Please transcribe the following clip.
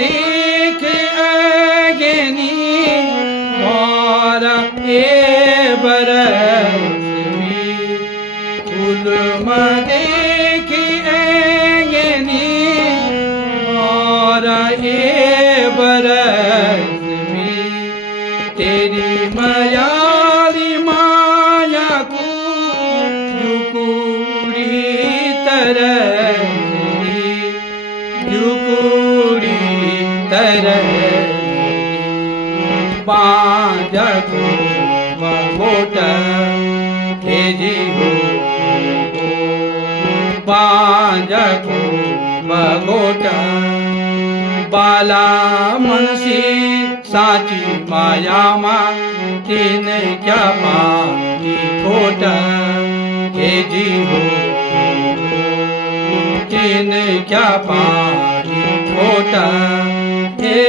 देख अगनी मोरा ए बरस में फूल देख अगनी मोरा ए बरस में तेरी मयाली माया को जुकुड़ी जुकुड़ी तरह बाजको बगोट भेजी हो बाजको बगोट बाला मनसी साची माया मा तीन क्या पानी खोट भेजी हो तीन क्या पानी खोट हे